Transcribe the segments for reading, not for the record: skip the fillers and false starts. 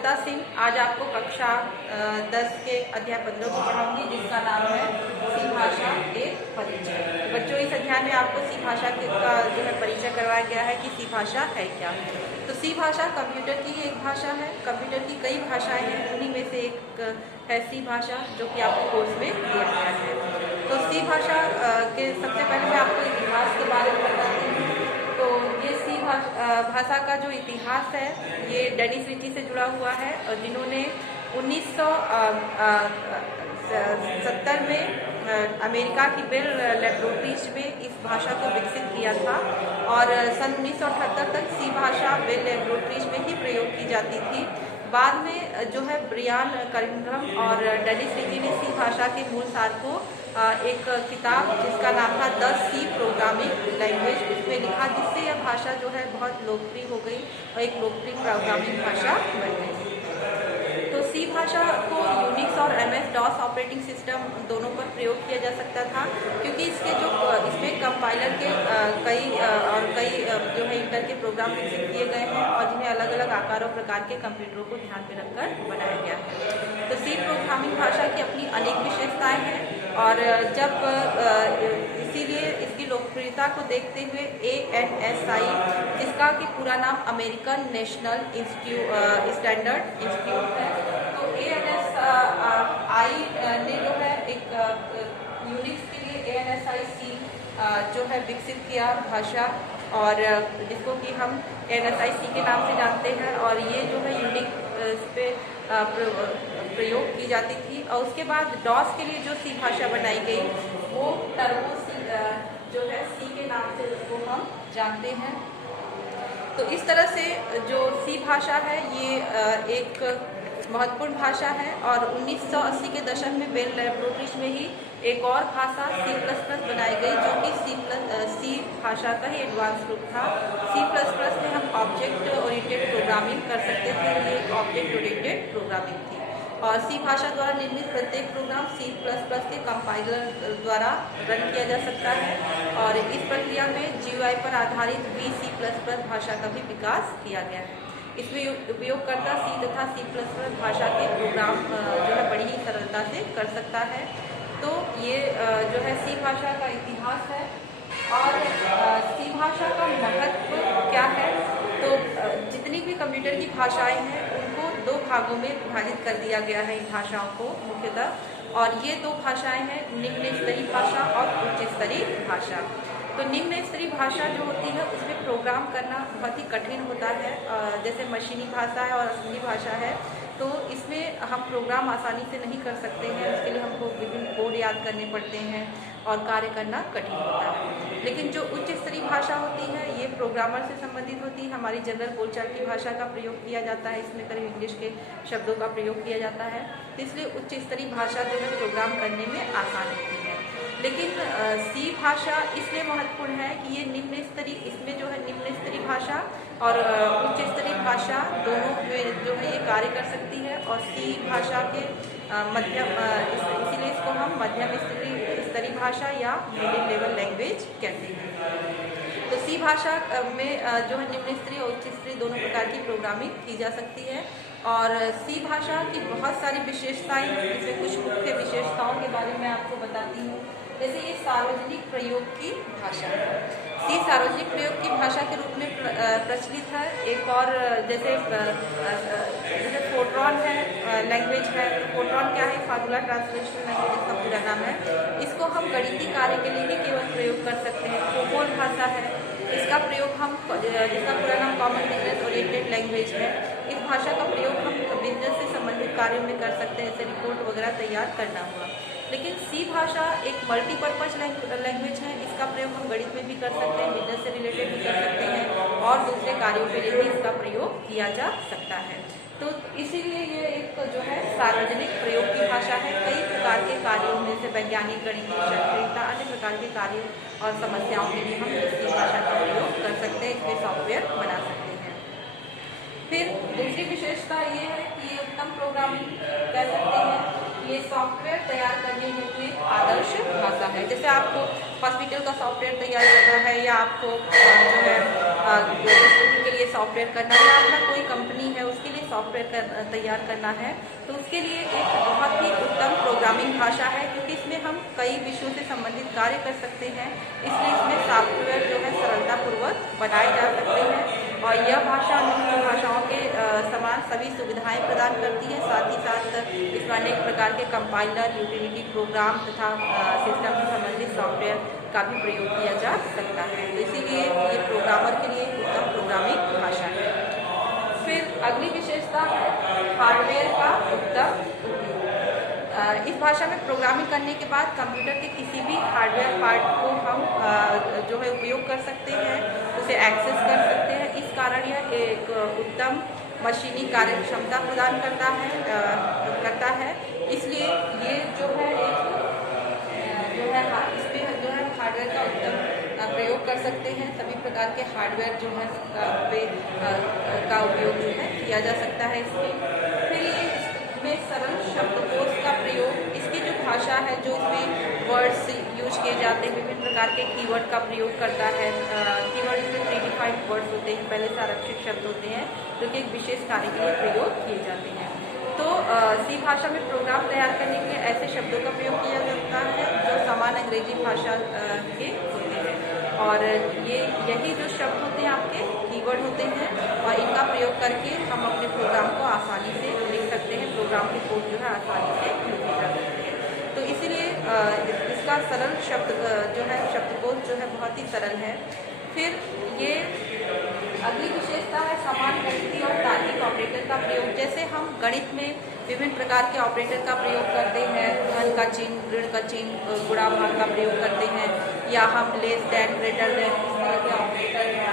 सुजाता सिंह आज आपको कक्षा 10 के अध्याय 15 को पढ़ाऊंगी, जिसका नाम है सी भाषा एक परिचय। बच्चों, इस अध्याय में आपको सी भाषा का जो है परिचय करवाया गया है कि सी भाषा है क्या। तो सी भाषा कंप्यूटर की एक भाषा है। कंप्यूटर की कई भाषाएं हैं, उन्हीं में से एक है सी भाषा, जो कि आपको कोर्स में दिया गया है। तो सी भाषा के सबसे पहले मैं आपको इतिहास के बारे में बताती हूँ। तो ये सी भाषा का जो इतिहास है ये डेनिस रिची से जुड़ा हुआ है, और जिन्होंने 1970 में अमेरिका की बेल लेबोरेटरीज में इस भाषा को विकसित किया था, और सन 1978 तक सी भाषा बेल लेबोरेटरीज में ही प्रयोग की जाती थी। बाद में जो है ब्रियान करिंघम और डेनिस रिची ने सी भाषा के मूल सार को एक किताब जिसका नाम था द सी प्रोग्रामिंग लैंग्वेज उसमें लिखा, जिससे यह भाषा जो है बहुत लोकप्रिय हो गई और एक लोकप्रिय प्रोग्रामिंग भाषा बन गई। तो सी भाषा को यूनिक्स और MS-DOS ऑपरेटिंग सिस्टम दोनों पर प्रयोग किया जा सकता था, क्योंकि इसमें कंपाइलर के कई जो है इंटर के प्रोग्राम विकसित किए गए हैं, और जिन्हें अलग अलग आकार और प्रकार के कंप्यूटरों को ध्यान में रखकर बनाया गया है। तो सी प्रोग्रामिंग भाषा की अपनी अनेक विशेषताएं हैं, और इसीलिए इसकी लोकप्रियता को देखते हुए ANSI, जिसका कि पूरा नाम अमेरिकन नेशनल स्टैंडर्ड इंस्टीट्यूट है, तो ANSI ने जो है एक यूनिक्स के लिए ANSI सी जो है विकसित किया भाषा, और जिसको कि हम ANSI सी के नाम से जानते हैं, और ये जो है यूनिक्स पे प्रयोग की जाती थी। और उसके बाद डॉस के लिए जो सी भाषा बनाई गई वो टर्बो सी जो है सी के नाम से उसको हम जानते हैं। तो इस तरह से जो सी भाषा है ये एक महत्वपूर्ण भाषा है, और 1980 के दशक में बेल लेबोरेटरीज में ही एक और भाषा C++ बनाई गई, जो कि सी भाषा का ही एडवांस रूप था। C++ में हम ऑब्जेक्ट ओरिएंटेड प्रोग्रामिंग कर सकते थे, ये एक ऑब्जेक्ट ओरिएंटेड प्रोग्रामिंग थी, और सी भाषा द्वारा निर्मित प्रत्येक प्रोग्राम C++ के कंपाइलर द्वारा रन किया जा सकता है, और इस प्रक्रिया में GUI पर आधारित C++ भाषा का भी विकास किया गया है। इसमें उपयोगकर्ता सी तथा C++ भाषा के प्रोग्राम जो है बड़ी ही सरलता से कर सकता है। तो ये जो है सी भाषा का इतिहास है, और सी भाषा का महत्व क्या है। तो जितनी भी कंप्यूटर की भाषाएं हैं उनको दो भागों में विभाजित कर दिया गया है, इन भाषाओं को मुख्यतः, और ये दो भाषाएं हैं निम्न स्तरीय भाषा और उच्च स्तरीय भाषा। तो निम्न स्तरीय भाषा जो होती है उसमें प्रोग्राम करना बहुत ही कठिन होता है, जैसे मशीनी भाषा है और असेंबली भाषा है, तो इसमें हम प्रोग्राम आसानी से नहीं कर सकते हैं। उसके लिए हमको विभिन्न कोड याद करने पड़ते हैं और कार्य करना कठिन होता है। लेकिन जो उच्च स्तरीय भाषा होती है ये प्रोग्रामर से संबंधित होती है। हमारी जनरल बोलचाल की भाषा का प्रयोग किया जाता है, इसमें करीब इंग्लिश के शब्दों का प्रयोग किया जाता है, इसलिए उच्च स्तरीय भाषा जो है प्रोग्राम करने में आसान होती है। लेकिन सी भाषा इसलिए महत्वपूर्ण है कि ये निम्न स्तरीय, इसमें जो है निम्न स्तरीय भाषा और उच्च स्तरीय भाषा दोनों में जो है ये कार्य कर सकती है, और सी भाषा के इसीलिए इसको हम मध्यम स्तरीय भाषा या मीडियम लेवल लैंग्वेज कहते हैं। तो सी भाषा में जो है निम्न स्तरीय और उच्च स्तरीय दोनों प्रकार की प्रोग्रामिंग की जा सकती है, और सी भाषा की बहुत सारी विशेषताएं हैं, जिसमें कुछ मुख्य विशेषताओं के बारे में आपको बताती हूँ। जैसे ये सार्वजनिक प्रयोग की भाषा है। सी सार्वजनिक प्रयोग की भाषा के रूप में प्रचलित है। एक और जैसे फोरट्रॉन है लैंग्वेज है। फोरट्रॉन क्या है? फार्मूला ट्रांसलेशन लैंग्वेज इसका पूरा नाम है। इसको हम गणितीय कार्य के लिए भी केवल प्रयोग कर सकते हैं। कोबोल भाषा है, इसका प्रयोग हम जिसका पूरा नाम कॉमन बिजनेस ओरिएंटेड लैंग्वेज है, इस भाषा का प्रयोग हम बिजनेस से संबंधित कार्यों में कर सकते हैं, जैसे रिपोर्ट वगैरह तैयार करना हुआ। लेकिन सी भाषा एक मल्टीपर्पज लैंग्वेज है, इसका प्रयोग हम गणित में भी कर सकते हैं, बिजनेस से रिलेटेड भी कर सकते हैं, और दूसरे कार्यों के लिए भी इसका प्रयोग किया जा सकता है। तो इसीलिए ये एक जो है सार्वजनिक प्रयोग की भाषा है। कई प्रकार के कार्यों में से वैज्ञानिक, गणितीय, शैक्षणिक अन्य प्रकार के कार्यों और समस्याओं के लिए हम इस भाषा का प्रयोग कर सकते हैं, इसमें सॉफ्टवेयर बना सकते हैं। फिर दूसरी विशेषता ये है कि ये उत्तम प्रोग्रामिंग कह सकते हैं। ये सॉफ्टवेयर तैयार करने हेतु एक आदर्श भाषा है। जैसे आपको हॉस्पिटल का सॉफ्टवेयर तैयार करना है, या आपको जो है स्कूल के लिए सॉफ्टवेयर करना है, या अपना कोई कंपनी है उसके लिए सॉफ्टवेयर तैयार करना है तो उसके लिए एक बहुत ही उत्तम प्रोग्रामिंग भाषा है, क्योंकि इसमें हम कई विषयों से संबंधित कार्य कर सकते हैं। इसलिए इसमें सॉफ्टवेयर जो है सरलतापूर्वक बनाए जा सकते हैं और यह भाषा अन्य भाषाओं के समान सभी सुविधाएं प्रदान करती है। साथ ही साथ इसमें अनेक प्रकार के कंपाइलर, यूटिलिटी प्रोग्राम तथा सिस्टम से संबंधित सॉफ्टवेयर का भी प्रयोग किया जा सकता है। तो इसीलिए ये प्रोग्रामर के लिए उत्तम प्रोग्रामिंग भाषा है। फिर अगली विशेषता है हार्डवेयर का उत्तम उपयोग। इस भाषा में प्रोग्रामिंग करने के बाद कंप्यूटर के किसी भी हार्डवेयर पार्ट को हम जो है उपयोग कर सकते हैं, उसे एक्सेस कर सकते हैं। इस कारण यह एक उत्तम मशीनी कार्य क्षमता प्रदान करता है। इसलिए ये जो है इसमें जो है हार्डवेयर का उत्तम प्रयोग कर सकते हैं। सभी प्रकार के हार्डवेयर जो है का उपयोग जो है किया जा सकता है इसमें। फिर ये इसमें सरल शब्दकोश का प्रयोग, इसकी जो भाषा है जो इसमें वर्ड्स यूज किए जाते हैं, विभिन्न प्रकार के कीवर्ड का प्रयोग करता है। कीवर्ड इसमें प्रीडिफाइंड वर्ड्स होते हैं, पहले से आरक्षित शब्द होते हैं जो कि एक विशेष कार्य के लिए प्रयोग किए जाते हैं। तो सी भाषा में प्रोग्राम तैयार करने के लिए ऐसे शब्दों का प्रयोग किया जाता है जो समान अंग्रेजी भाषा के होते हैं, और यही जो शब्द होते हैं आपके कीवर्ड होते हैं, और इनका प्रयोग करके हम अपने प्रोग्राम को आसानी से लिख सकते हैं। प्रोग्राम की कोड जो है आसानी से लिखे जा सकते हैं। तो इसीलिए इसका सरल शब्द जो है शब्दकोश जो है बहुत ही सरल है। फिर ये अगली विशेषता है समान गणितीय और तार्किक ऑपरेटर का प्रयोग। जैसे हम गणित में विभिन्न प्रकार के ऑपरेटर का प्रयोग करते हैं, धन का चिन्ह, ऋण का चिन्ह, गुणा भाग का प्रयोग करते हैं, या हम लेस देन, ग्रेटर देन, इस तरह के ऑपरेटर का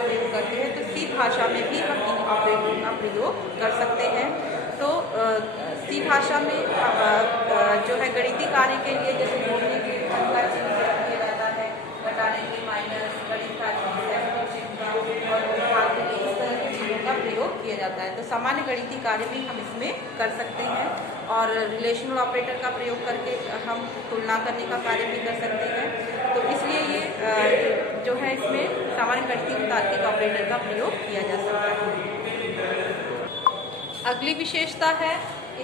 प्रयोग करते हैं। तो सी भाषा में भी हम इन ऑपरेटरों का प्रयोग कर सकते हैं। तो सी भाषा में जो है गणितीय कार्य के लिए जैसे जोड़ने के लिए धन का चिन्ह किया जाता है, घटाने के माइनस, गणित का और भाग के लिए इस तरह के चिन्हों का प्रयोग किया जाता है। तो सामान्य गणितीय कार्य भी हम इसमें कर सकते हैं, और रिलेशनल ऑपरेटर का प्रयोग करके हम तुलना करने का कार्य भी कर सकते हैं। तो इसलिए ये जो है इसमें सामान्य गणितीय और तार्किक ऑपरेटर का प्रयोग किया जा सकता है। अगली विशेषता है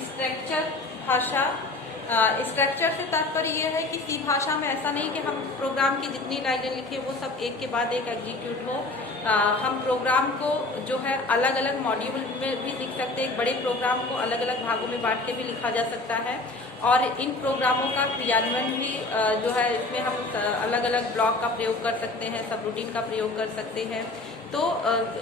स्ट्रक्चर भाषा। स्ट्रक्चर से तात्पर्य यह है कि सी भाषा में ऐसा नहीं कि हम प्रोग्राम की जितनी लाइनें लिखे वो सब एक के बाद एक एग्जीक्यूट हो। हम प्रोग्राम को जो है अलग अलग मॉड्यूल में भी लिख सकते हैं। एक बड़े प्रोग्राम को अलग अलग भागों में बांट के भी लिखा जा सकता है, और इन प्रोग्रामों का क्रियान्वयन भी जो है इसमें हम अलग अलग ब्लॉक का प्रयोग कर सकते हैं, सब रूटीन का प्रयोग कर सकते हैं। तो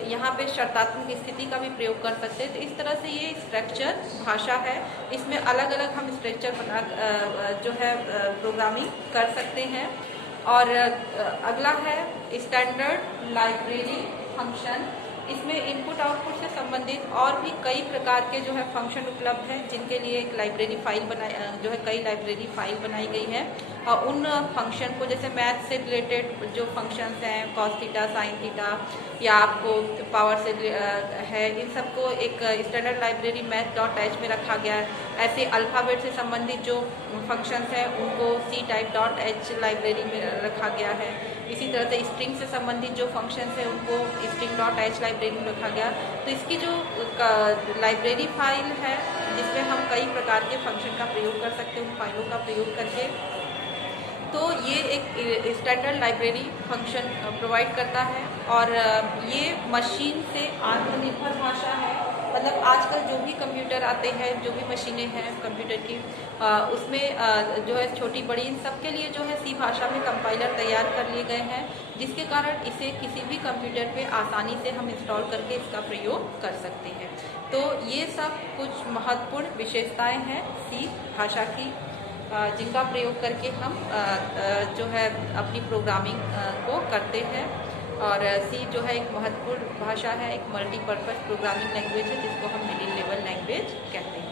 यहाँ पे शर्तात्मक स्थिति का भी प्रयोग कर सकते हैं। तो इस तरह से ये स्ट्रक्चर भाषा है, इसमें अलग अलग हम स्ट्रक्चर बना जो है प्रोग्रामिंग कर सकते हैं। और अगला है स्टैंडर्ड लाइब्रेरी फंक्शन। इसमें इनपुट आउटपुट से संबंधित और भी कई प्रकार के जो है फंक्शन उपलब्ध हैं, जिनके लिए एक लाइब्रेरी फाइल जो है कई लाइब्रेरी फाइल बनाई गई है। और उन फंक्शन को जैसे मैथ से रिलेटेड जो फंक्शंस हैं, कॉस थीटा, साइन थीटा, या आपको पावर से है, इन सबको एक स्टैंडर्ड लाइब्रेरी math.h में रखा गया है। ऐसे अल्फ़ाबेट से संबंधित जो फंक्शंस हैं उनको c-type.h लाइब्रेरी में रखा गया है। इसी तरह से स्ट्रिंग से संबंधित जो फंक्शंस हैं उनको string.h लाइब्रेरी में रखा गया। तो इसकी जो लाइब्रेरी फाइल है जिसमें हम कई प्रकार के फंक्शन का प्रयोग कर सकते हैं, उन फाइलों का प्रयोग करके, तो ये एक स्टैंडर्ड लाइब्रेरी फंक्शन प्रोवाइड करता है। और ये मशीन से आत्मनिर्भर भाषा है। मतलब आजकल जो भी कंप्यूटर आते हैं, जो भी मशीनें हैं कंप्यूटर की, उसमें जो है छोटी बड़ी इन सब के लिए जो है सी भाषा में कंपाइलर तैयार कर लिए गए हैं, जिसके कारण इसे किसी भी कंप्यूटर पे आसानी से हम इंस्टॉल करके इसका प्रयोग कर सकते हैं। तो ये सब कुछ महत्वपूर्ण विशेषताएं हैं सी भाषा की, जिनका प्रयोग करके हम जो है अपनी प्रोग्रामिंग को करते हैं। और सी जो है एक महत्वपूर्ण भाषा है, एक मल्टीपर्पज़ प्रोग्रामिंग लैंग्वेज है जिसको हम मिडिल लेवल लैंग्वेज कहते हैं।